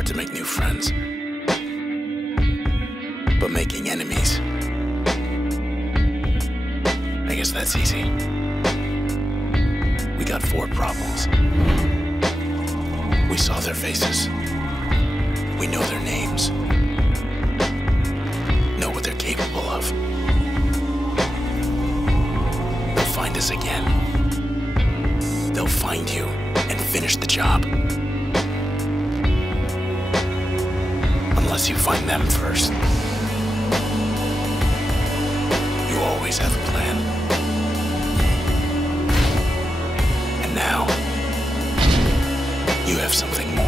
hard to make new friends. But making enemies, I guess that's easy. We got 4 problems. We saw their faces. We know their names. Know what they're capable of. They'll find us again. They'll find you and finish the job. Unless you find them first. You always have a plan. And now, you have something more.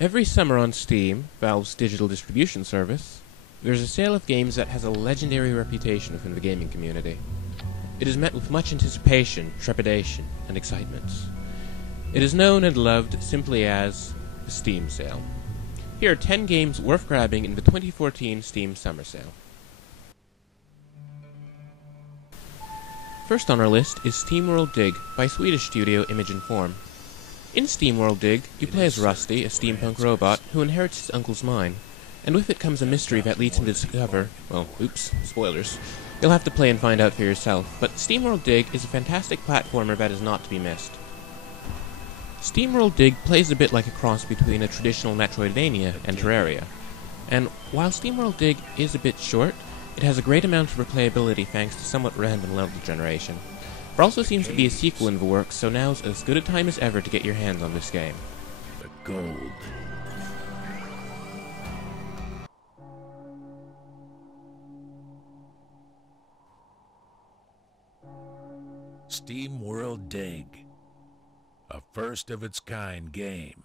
Every summer on Steam, Valve's digital distribution service, there's a sale of games that has a legendary reputation within the gaming community. It is met with much anticipation, trepidation, and excitement. It is known and loved simply as the Steam Sale. Here are 10 games worth grabbing in the 2014 Steam Summer Sale. First on our list is Steamworld Dig by Swedish studio Image & Form. In Steamworld Dig, you play as Rusty, a steampunk robot who inherits his uncle's mine, and with it comes a mystery that leads him to discover, well, oops, spoilers. You'll have to play and find out for yourself, but Steamworld Dig is a fantastic platformer that is not to be missed. Steamworld Dig plays a bit like a cross between a traditional Metroidvania and Terraria, and while Steamworld Dig is a bit short, it has a great amount of replayability thanks to somewhat random level generation. There also seems to be a sequel in the works, so now's as good a time as ever to get your hands on this game. The gold. Steamworld Dig. A first-of-its-kind game.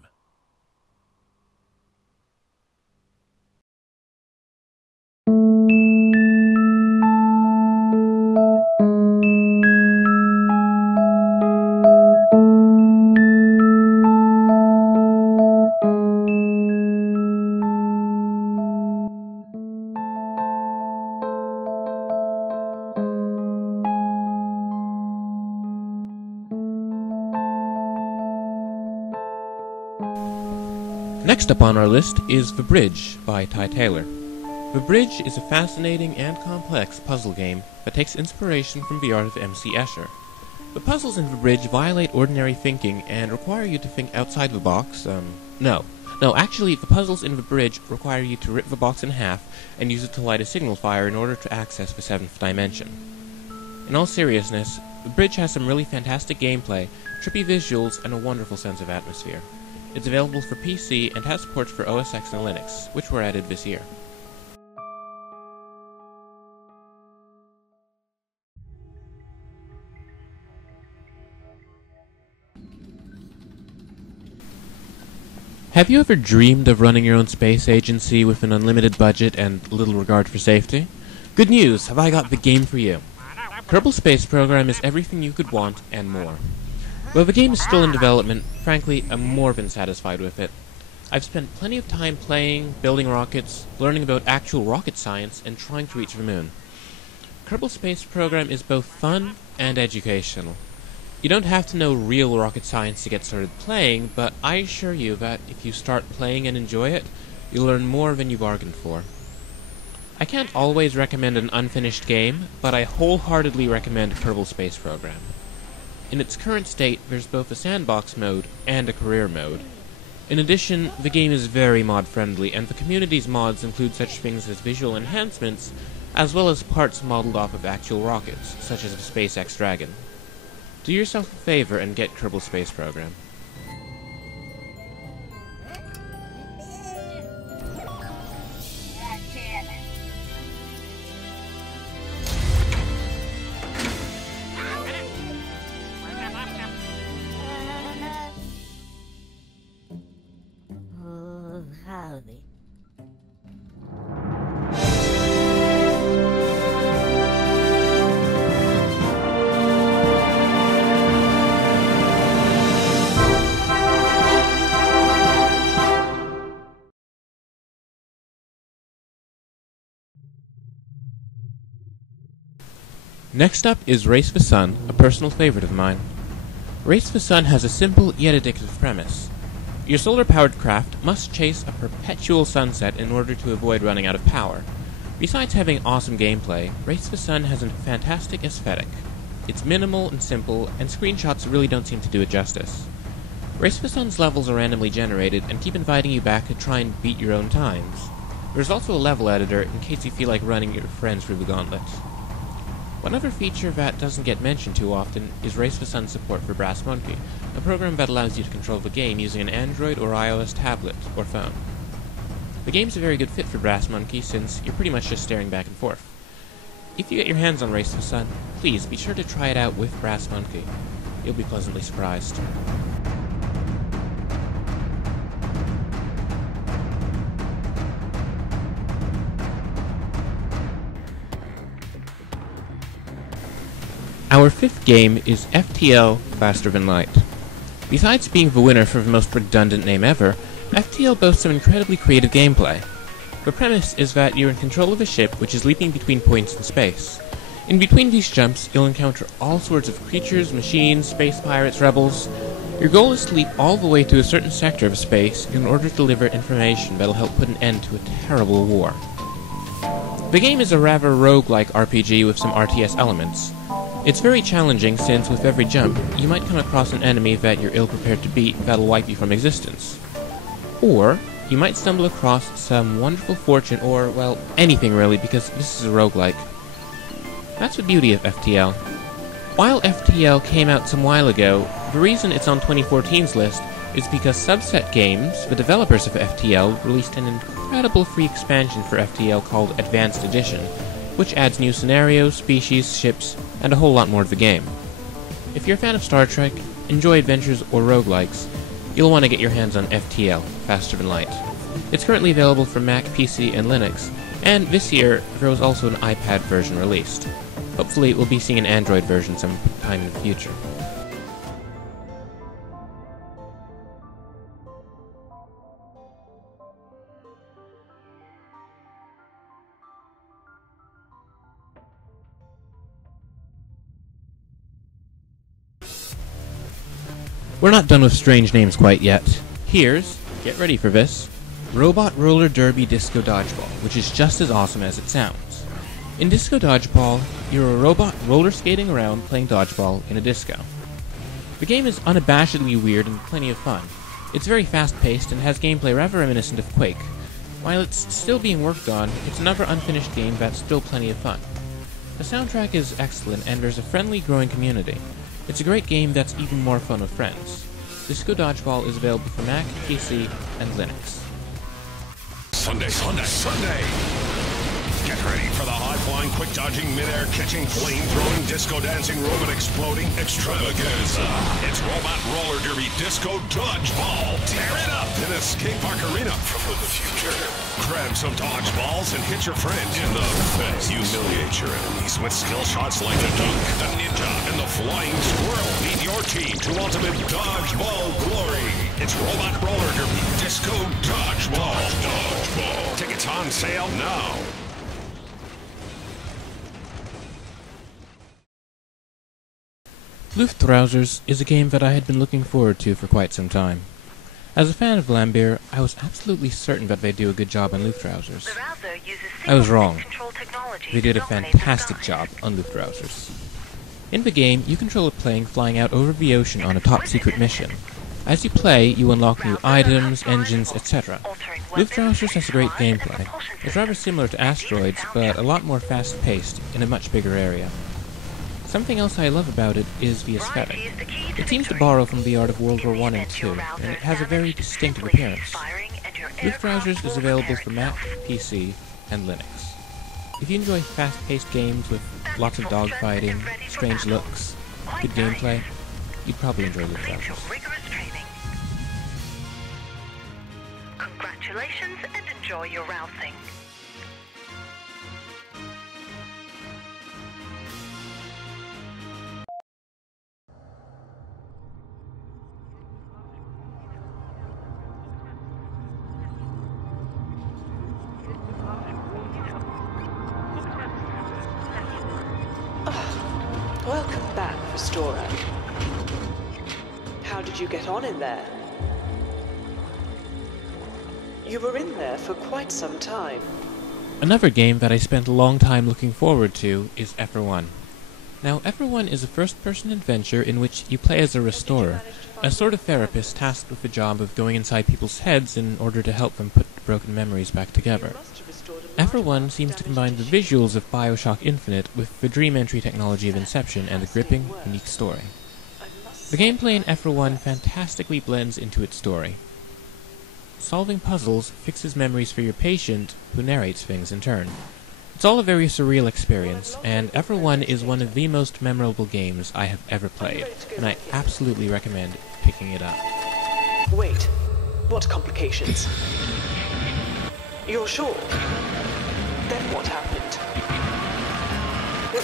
Next up on our list is The Bridge by Ty Taylor. The Bridge is a fascinating and complex puzzle game that takes inspiration from the art of M.C. Escher. The puzzles in The Bridge violate ordinary thinking and require you to think outside the box. No, actually, the puzzles in The Bridge require you to rip the box in half and use it to light a signal fire in order to access the 7th dimension. In all seriousness, The Bridge has some really fantastic gameplay, trippy visuals, and a wonderful sense of atmosphere. It's available for PC and has ports for OS X and Linux, which were added this year. Have you ever dreamed of running your own space agency with an unlimited budget and little regard for safety? Good news! Have I got the game for you? Kerbal Space Program is everything you could want and more. Though the game is still in development, frankly, I'm more than satisfied with it. I've spent plenty of time playing, building rockets, learning about actual rocket science, and trying to reach the moon. Kerbal Space Program is both fun and educational. You don't have to know real rocket science to get started playing, but I assure you that if you start playing and enjoy it, you'll learn more than you bargained for. I can't always recommend an unfinished game, but I wholeheartedly recommend Kerbal Space Program. In its current state, there's both a sandbox mode and a career mode. In addition, the game is very mod-friendly, and the community's mods include such things as visual enhancements, as well as parts modeled off of actual rockets, such as the SpaceX Dragon. Do yourself a favor and get Kerbal Space Program. Next up is Race for Sun, a personal favorite of mine. Race for Sun has a simple yet addictive premise. Your solar-powered craft must chase a perpetual sunset in order to avoid running out of power. Besides having awesome gameplay, Race for Sun has a fantastic aesthetic. It's minimal and simple, and screenshots really don't seem to do it justice. Race for Sun's levels are randomly generated and keep inviting you back to try and beat your own times. There's also a level editor in case you feel like running your friends through the gauntlet. One other feature that doesn't get mentioned too often is Race for Sun's support for Brass Monkey, a program that allows you to control the game using an Android or iOS tablet or phone. The game's a very good fit for Brass Monkey since you're pretty much just staring back and forth. If you get your hands on Race for Sun, please be sure to try it out with Brass Monkey. You'll be pleasantly surprised. Our fifth game is FTL Faster Than Light. Besides being the winner for the most redundant name ever, FTL boasts some incredibly creative gameplay. The premise is that you're in control of a ship which is leaping between points in space. In between these jumps, you'll encounter all sorts of creatures, machines, space pirates, rebels. Your goal is to leap all the way to a certain sector of space in order to deliver information that'll help put an end to a terrible war. The game is a rather roguelike RPG with some RTS elements. It's very challenging since with every jump, you might come across an enemy that you're ill-prepared to beat that'll wipe you from existence. Or, you might stumble across some wonderful fortune or, well, anything really, because this is a roguelike. That's the beauty of FTL. While FTL came out some while ago, the reason it's on 2014's list is because Subset Games, the developers of FTL, released an incredible free expansion for FTL called Advanced Edition, which adds new scenarios, species, ships, and a whole lot more to the game. If you're a fan of Star Trek, enjoy adventures or roguelikes, you'll want to get your hands on FTL, Faster Than Light. It's currently available for Mac, PC, and Linux, and this year there was also an iPad version released. Hopefully we'll be seeing an Android version sometime in the future. We're not done with strange names quite yet. Here's, get ready for this, Robot Roller Derby Disco Dodgeball, which is just as awesome as it sounds. In Disco Dodgeball, you're a robot roller skating around playing dodgeball in a disco. The game is unabashedly weird and plenty of fun. It's very fast-paced and has gameplay rather reminiscent of Quake. While it's still being worked on, it's another unfinished game that's still plenty of fun. The soundtrack is excellent and there's a friendly, growing community. It's a great game that's even more fun with friends. Disco Dodgeball is available for Mac, PC, and Linux. Sunday! Get ready for the high-flying, quick-dodging, mid-air catching, flame-throwing, disco-dancing, robot-exploding extravaganza. It's Robot Roller Derby Disco Dodgeball. Tear it up in a skate park arena from the future. Grab some dodgeballs and hit your friends in the face. Humiliate your enemies with skill shots like the dunk, the ninja, and the flying squirrel. Lead your team to ultimate dodgeball glory. It's Robot Roller Derby Disco Dodgeball. Tickets on sale now. Luftrausers is a game that I had been looking forward to for quite some time. As a fan of Lambert, I was absolutely certain that they'd do a good job on Luftrausers. I was wrong. They did a fantastic job on Luftrausers. In the game, you control a plane flying out over the ocean on a top-secret mission. As you play, you unlock new items, engines, etc. Luftrausers has a great gameplay. It's rather similar to Asteroids, but a lot more fast-paced in a much bigger area. Something else I love about it is the aesthetic. It seems to borrow from the art of World War I and II, and it has a very distinctive appearance. Luftrausers is available for Mac, PC, and Linux. If you enjoy fast-paced games with lots of dogfighting, strange looks, good gameplay, you'd probably enjoy Luftrausers. Congratulations and enjoy your rousing. Welcome back, Restorer. How did you get on in there? You were in there for quite some time. Another game that I spent a long time looking forward to is FR1. Now, FR1 is a first-person adventure in which you play as a restorer, a sort of therapist tasked with the job of going inside people's heads in order to help them put broken memories back together. FR1 seems to combine the visuals of Bioshock Infinite with the dream entry technology of Inception and a gripping, unique story. The gameplay in FR1 fantastically blends into its story. Solving puzzles fixes memories for your patient, who narrates things in turn. It's all a very surreal experience, and FR1 is one of the most memorable games I have ever played, and I absolutely recommend picking it up. Wait, what complications? You're sure? Then what happened?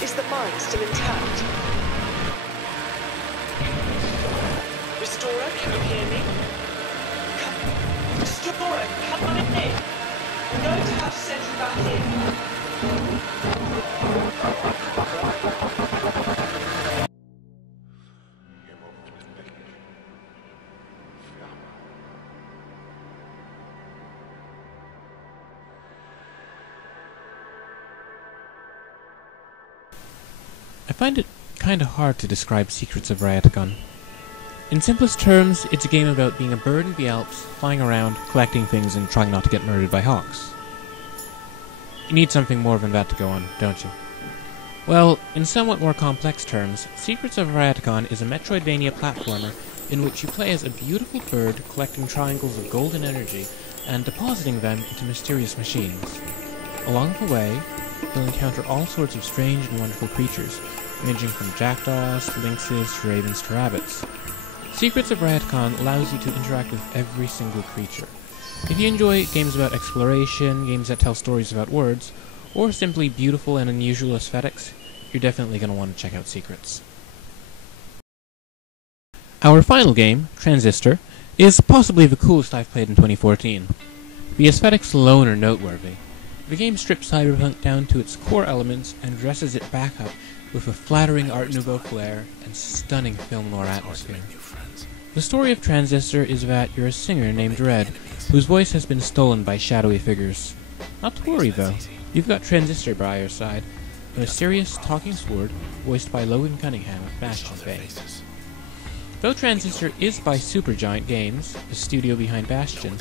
Is the mine still intact? Restorer, can you hear me? Restorer, come on in. We're going to have to send you back in. I find it kinda hard to describe Secrets of Raetikon. In simplest terms, it's a game about being a bird in the Alps, flying around, collecting things, and trying not to get murdered by hawks. You need something more than that to go on, don't you? Well, in somewhat more complex terms, Secrets of Raetikon is a Metroidvania platformer in which you play as a beautiful bird collecting triangles of golden energy and depositing them into mysterious machines. Along the way, you'll encounter all sorts of strange and wonderful creatures, ranging from jackdaws, to lynxes, to ravens, to rabbits. Secrets of Radcon allows you to interact with every single creature. If you enjoy games about exploration, games that tell stories about words, or simply beautiful and unusual aesthetics, you're definitely going to want to check out Secrets. Our final game, Transistor, is possibly the coolest I've played in 2014. The aesthetics alone are noteworthy. The game strips cyberpunk down to its core elements and dresses it back up with a flattering Art Nouveau flair and stunning film noir atmosphere. The story of Transistor is that you're a singer named Red, whose voice has been stolen by shadowy figures. Not to worry though, you've got Transistor by your side, a mysterious talking sword voiced by Logan Cunningham of Bastion fame. Though Transistor is by Supergiant Games, the studio behind Bastion,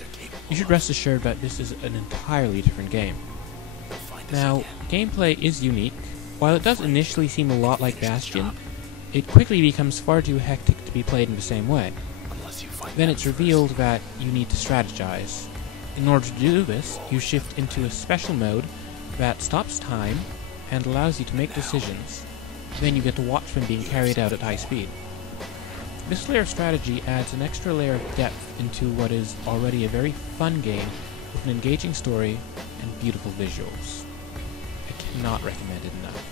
you should rest assured that this is an entirely different game. Now, gameplay is unique. While it does initially seem a lot like Bastion, it quickly becomes far too hectic to be played in the same way. Then it's revealed that you need to strategize. In order to do this, you shift into a special mode that stops time and allows you to make decisions. Then you get to watch them being carried out at high speed. This layer of strategy adds an extra layer of depth into what is already a very fun game with an engaging story and beautiful visuals. I cannot recommend it enough.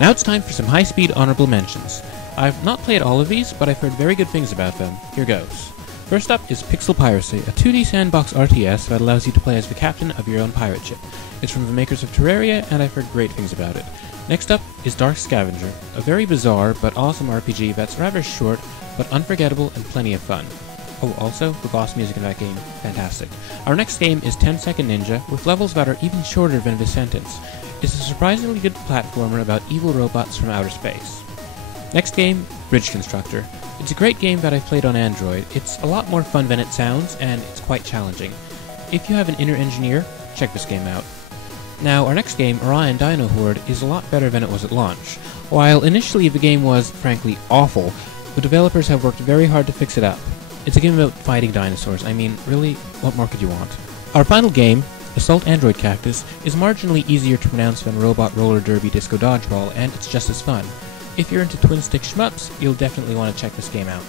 Now it's time for some high-speed honorable mentions. I've not played all of these, but I've heard very good things about them. Here goes. First up is Pixel Piracy, a 2D sandbox RTS that allows you to play as the captain of your own pirate ship. It's from the makers of Terraria, and I've heard great things about it. Next up is Dark Scavenger, a very bizarre but awesome RPG that's rather short, but unforgettable and plenty of fun. Oh, also, the boss music in that game, fantastic. Our next game is 10 Second Ninja, with levels that are even shorter than this sentence. It's a surprisingly good platformer about evil robots from outer space. Next game, Bridge Constructor. It's a great game that I've played on Android. It's a lot more fun than it sounds, and it's quite challenging. If you have an inner engineer, check this game out. Now, our next game, Orion Dino Horde, is a lot better than it was at launch. While initially the game was, frankly, awful, the developers have worked very hard to fix it up. It's a game about fighting dinosaurs. I mean, really, what more could you want? Our final game, Assault Android Cactus, is marginally easier to pronounce than Robot Roller Derby Disco Dodgeball, and it's just as fun. If you're into twin-stick shmups, you'll definitely want to check this game out.